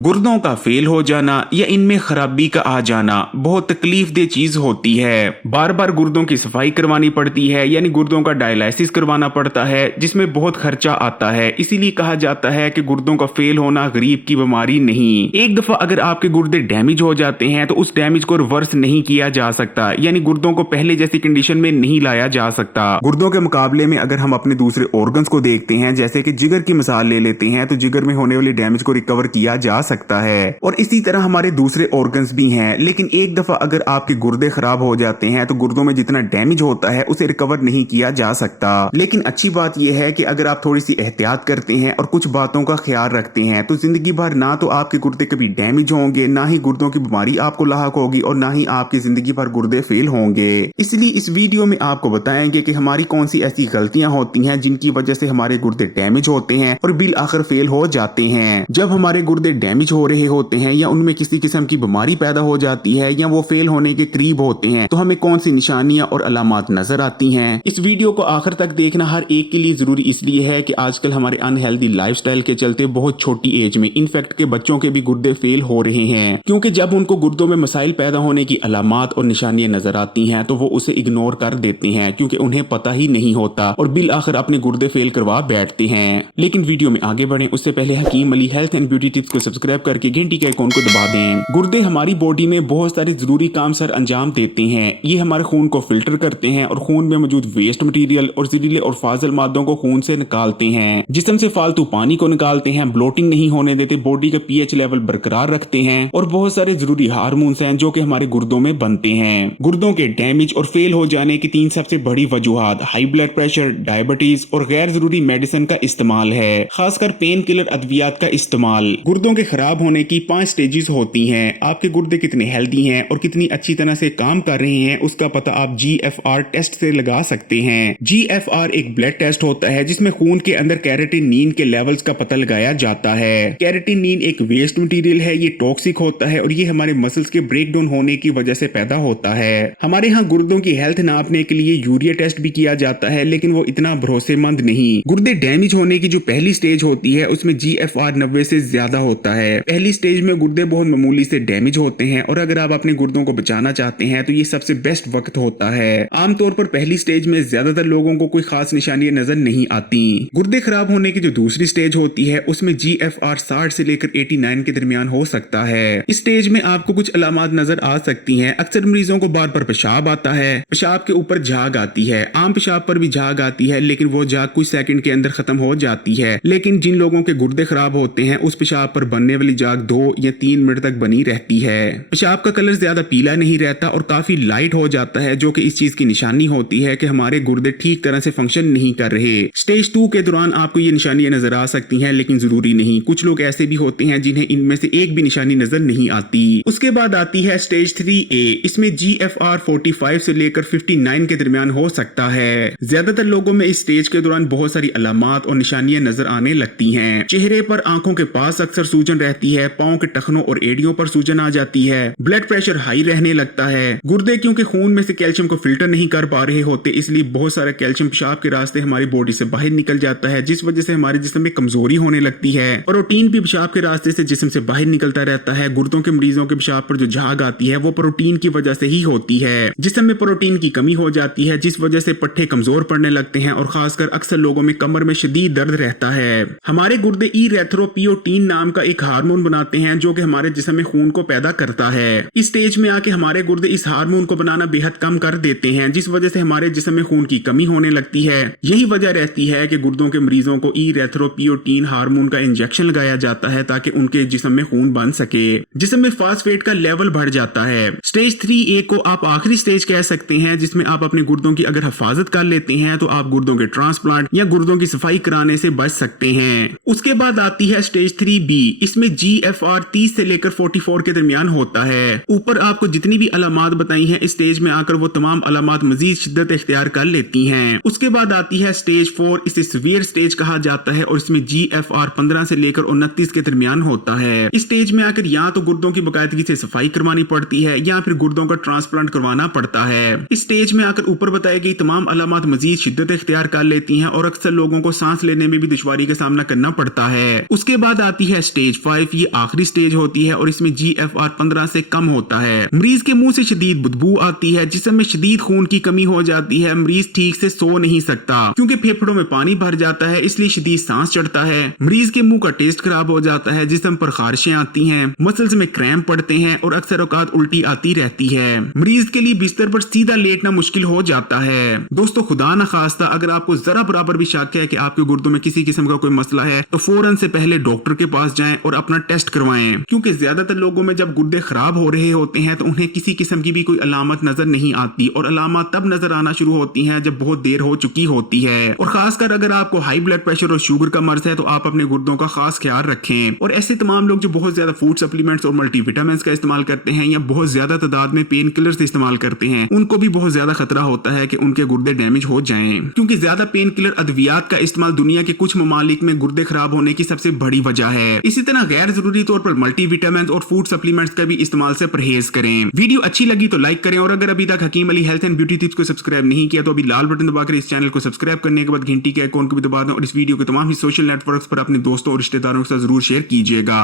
गुर्दों का फेल हो जाना या इनमें खराबी का आ जाना बहुत तकलीफ दे चीज होती है। बार बार गुर्दों की सफाई करवानी पड़ती है, यानी गुर्दों का डायलिसिस करवाना पड़ता है, जिसमें बहुत खर्चा आता है। इसीलिए कहा जाता है कि गुर्दों का फेल होना गरीब की बीमारी नहीं। एक दफा अगर आपके गुर्दे डैमेज हो जाते हैं तो उस डैमेज को रिवर्स नहीं किया जा सकता, यानी गुर्दों को पहले जैसी कंडीशन में नहीं लाया जा सकता। गुर्दों के मुकाबले में अगर हम अपने दूसरे ऑर्गन्स को देखते हैं, जैसे कि जिगर की मिसाल ले लेते हैं, तो जिगर में होने वाली डैमेज को रिकवर किया जा सकता है। और इसी तरह हमारे दूसरे ऑर्गन्स भी हैं। लेकिन एक दफा अगर आपके गुर्दे खराब हो जाते हैं तो गुर्दों में जितना डैमेज होता है उसे रिकवर नहीं किया जा सकता। लेकिन अच्छी बात यह है कि अगर आप थोड़ी सी एहतियात करते हैं और कुछ बातों का ख्याल रखते हैं तो जिंदगी भर ना तो आपके गुर्दे कभी डैमेज होंगे, ना ही गुर्दों की बीमारी आपको लाहक होगी, और ना ही आपकी जिंदगी भर गुर्दे फेल होंगे। इसलिए इस वीडियो में आपको बताएंगे कि हमारी कौन सी ऐसी गलतियां होती हैं जिनकी वजह से हमारे गुर्दे डैमेज होते हैं और बिल आखिर फेल हो जाते हैं। जब हमारे गुर्दे डैमेज हो रहे होते हैं या उनमें किसी किस्म की बीमारी पैदा हो जाती है या वो फेल होने के करीब होते हैं तो हमें कौन सी निशानियां और अलामात नजर आती हैं। इस वीडियो को आखिर तक देखना हर एक के लिए जरूरी इसलिए है कि आजकल हमारे अनहेल्दी लाइफस्टाइल के चलते बहुत छोटी एज में इनफेक्ट के बच्चों के भी गुर्दे फेल हो रहे हैं, क्योंकि जब उनको गुर्दों में मसाइल पैदा होने की अलामात और निशानियां नजर आती हैं तो वो उसे इग्नोर कर देते हैं, क्योंकि उन्हें पता ही नहीं होता और बिल आखिर अपने गुर्दे फेल करवा बैठते हैं। लेकिन वीडियो में आगे बढ़े उससे पहले Hakim Ali health and beauty tips को सब्सक्राइब करके घंटी के आइकॉन को दबा दें। गुर्दे हमारी बॉडी में बहुत सारे जरूरी काम सर अंजाम देते हैं। ये हमारे खून को फिल्टर करते हैं और खून में मौजूद वेस्ट मटेरियल और जहरीले और फाजिल मादों को खून से निकालते हैं, जिस्म से फालतू पानी को निकालते हैं, ब्लोटिंग नहीं होने देते, बॉडी का पीएच लेवल बरकरार रखते हैं और बहुत सारे जरूरी हार्मोन्स हैं जो कि हमारे गुर्दों में बनते हैं। गुर्दों के डैमेज और फेल हो जाने की तीन सबसे बड़ी वजूहात हाई ब्लड प्रेशर, डायबिटीज और गैर जरूरी मेडिसिन का इस्तेमाल है, खासकर पेन किलर अद्वियात का इस्तेमाल। गुर्दों के खराब होने की 5 स्टेजेस होती हैं। आपके गुर्दे कितने हेल्दी हैं और कितनी अच्छी तरह से काम कर रहे हैं उसका पता आप GFR टेस्ट से लगा सकते हैं। GFR एक ब्लड टेस्ट होता है जिसमें खून के अंदर कैरेटिनिन के लेवल्स का पता लगाया जाता है। कैरेटिनिन एक वेस्ट मटेरियल है, ये टॉक्सिक होता है और ये हमारे मसल्स के ब्रेक डाउन होने की वजह से पैदा होता है। हमारे यहाँ गुर्दों की हेल्थ नापने के लिए यूरिया टेस्ट भी किया जाता है, लेकिन वो इतना भरोसेमंद नहीं। गुर्दे डैमेज होने की जो पहली स्टेज होती है उसमें GFR 90 से ज्यादा होता है। पहली स्टेज में गुर्दे बहुत मामूली से डैमेज होते हैं और अगर आप अपने गुर्दों को बचाना चाहते हैं तो ये सबसे बेस्ट वक्त होता है। आमतौर पर पहली स्टेज में ज्यादातर लोगों को कोई खास निशानियां नजर नहीं आती। गुर्दे खराब होने की जो दूसरी स्टेज होती है उसमें GFR 60 से लेकर 89 के दरमियान हो सकता है। इस स्टेज में आपको कुछ अलामात नजर आ सकती हैं। अक्सर मरीजों को बार बार पेशाब आता है, पेशाब के ऊपर झाग आती है, आम पेशाब पर भी झाग आती है, लेकिन वो झाग कुछ सेकंड के अंदर खत्म हो जाती है। लेकिन जिन लोगों के गुर्दे खराब होते हैं उस पेशाब पर बनने वाली झाग 2 या 3 मिनट तक बनी रहती है। पेशाब का कलर ज्यादा पीला नहीं रहता और काफी लाइट हो जाता है, जो कि इस चीज की निशानी होती है कि हमारे गुर्दे ठीक तरह से फंक्शन नहीं कर रहे। स्टेज 2 के दौरान आपको ये निशानियां नजर आ सकती हैं, लेकिन जरूरी नहीं। कुछ लोग ऐसे भी होते हैं जिन्हें इनमें से एक भी निशानी नजर नहीं आती। उसके बाद आती है स्टेज 3A। इसमें GFR 45 से लेकर 59 के दरमियान हो सकता है। ज्यादातर लोगों में इस स्टेज के दौरान बहुत सारी अलामात और निशानियां नजर आने लगती हैं। चेहरे पर, आंखों के पास अक्सर सूजन रहती है, पाँव के टखनों और एड़ियों पर सूजन आ जाती है, ब्लड प्रेशर हाई रहने लगता है। गुर्दे क्योंकि खून में से कैल्शियम को फिल्टर नहीं कर पा रहे होते, इसलिए बहुत सारा कैल्शियम पेशाब के रास्ते हमारी बॉडी से बाहर निकल जाता है, जिस वजह से हमारे जिस्म में कमजोरी होने लगती है। प्रोटीन भी पेशाब के रास्ते से जिस्म से बाहर निकलता रहता है। गुर्दों के मरीजों के पेशाब पर जो झाग आती है वो प्रोटीन की वजह से ही होती है। जिस्म में प्रोटीन की कमी हो जाती है, जिस वजह से पट्टे कमजोर पड़ने लगते हैं और खासकर अक्सर लोगों में कमर में शदीद दर्द रहता है। हमारे गुर्दे इरेथ्रोपियोटिन नाम का एक हार्मोन बनाते हैं जो कि हमारे जिस्म में खून को पैदा करता है। इस स्टेज में आके हमारे गुर्दे इस हार्मोन को बनाना बेहद कम कर देते हैं, जिस वजह से हमारे जिस्म में खून की कमी होने लगती है। यही वजह रहती है कि गुर्दों के मरीजों को इरेथ्रोपियोटिन हार्मोन का इंजेक्शन लगाया जाता है ताकि उनके जिस्म में खून बन सके। जिस्म में फास्फेट का लेवल बढ़ जाता है। स्टेज 3A को आप आखिरी स्टेज कह सकते हैं, जिसमें आप अपने गुर्दों की अगर हिफाजत कर लेते हैं तो आप गुर्दों के ट्रांसप्लांट या गुर्दों की सफाई कराने से बच सकते हैं। उसके बाद आती है स्टेज 3B। इसमें GFR 30 से लेकर 44 के दरमियान होता है। ऊपर आपको जितनी भी अलामात बताई हैं इस स्टेज में आकर वो तमाम अलामात मजीद शिद्दत इख्तियार कर लेती हैं। उसके बाद आती है स्टेज 4। इसे सीवियर स्टेज कहा जाता है और इसमें GFR 15 से लेकर 29 के दरमियान होता है। इस स्टेज में आकर या तो गुर्दों की बाकायदगी से सफाई करवानी पड़ती है या फिर गुर्दों का ट्रांसप्लांट करवाना पड़ता है। इस स्टेज में आकर ऊपर बताई गई तमाम अलामात मजीद शिद्दत इख्तियार कर लेती हैं और अक्सर लोगों को सांस लेने में भी दुश्वारी का सामना करना पड़ता है। उसके बाद आती है स्टेज 5 ये आखिरी स्टेज होती है और इसमें GFR 15 से कम होता है। मरीज के मुंह से शदीद बदबू आती है, जिस्म में शदीद खून की कमी हो जाती है। मरीज ठीक से सो नहीं सकता क्योंकि फेफड़ों में पानी भर जाता है, इसलिए शदीद सांस चढ़ता है। मरीज के मुंह का टेस्ट खराब हो जाता है, जिस्म पर खारिशें आती हैं, मसल्स में क्रैम्प पड़ते हैं और अक्सर औकात उल्टी आती रहती है। मरीज के लिए बिस्तर पर सीधा लेटना मुश्किल हो जाता है। दोस्तों खुदा न खास्ता अगर आपको जरा बराबर भी शक है कि आपके गुर्दों में किसी किस्म का कोई मसला है तो फौरन से पहले डॉक्टर के पास जाएं और अपना टेस्ट करवाएं, क्योंकि ज्यादातर लोगों में जब गुर्दे खराब हो रहे होते हैं तो उन्हें किसी किस्म की भी कोई अलामत नजर नहीं आती और अलामत तब नजर आना शुरू होती हैं जब बहुत देर हो चुकी होती है। और खासकर अगर आपको हाई ब्लड प्रेशर और शुगर का मर्ज है तो आप अपने गुर्दों का खास ख्याल रखें। और ऐसे तमाम लोग जो बहुत ज्यादा फूड सप्लीमेंट्स और मल्टीविटामिन का इस्तेमाल करते हैं या बहुत ज्यादा तादाद में पेन किलर्स इस्तेमाल करते हैं, उनको भी बहुत ज्यादा खतरा होता है कि उनके गुर्दे डैमेज हो जाएं, क्योंकि ज्यादा पेन किलर अद्वियात का इस्तेमाल दुनिया के कुछ ममालिक में गुर्दे खराब होने की सबसे बड़ी वजह है। इसी तरह गैर जरूरी तौर पर मल्टीविटामिन और फूड सप्लीमेंट्स का भी इस्तेमाल से परहेज करें। वीडियो अच्छी लगी तो लाइक करें और अगर अभी तक Hakim Ali health and beauty tips को सब्सक्राइब नहीं किया तो अभी लाल बटन दबाकर इस चैनल को सब्सक्राइब करने के बाद घंटी के आइकॉन को भी दबा दें और इस वीडियो को तमाम ही सोशल नेटवर्क्स पर अपने दोस्तों और रिश्तेदारों के साथ जरूर शेयर कीजिएगा।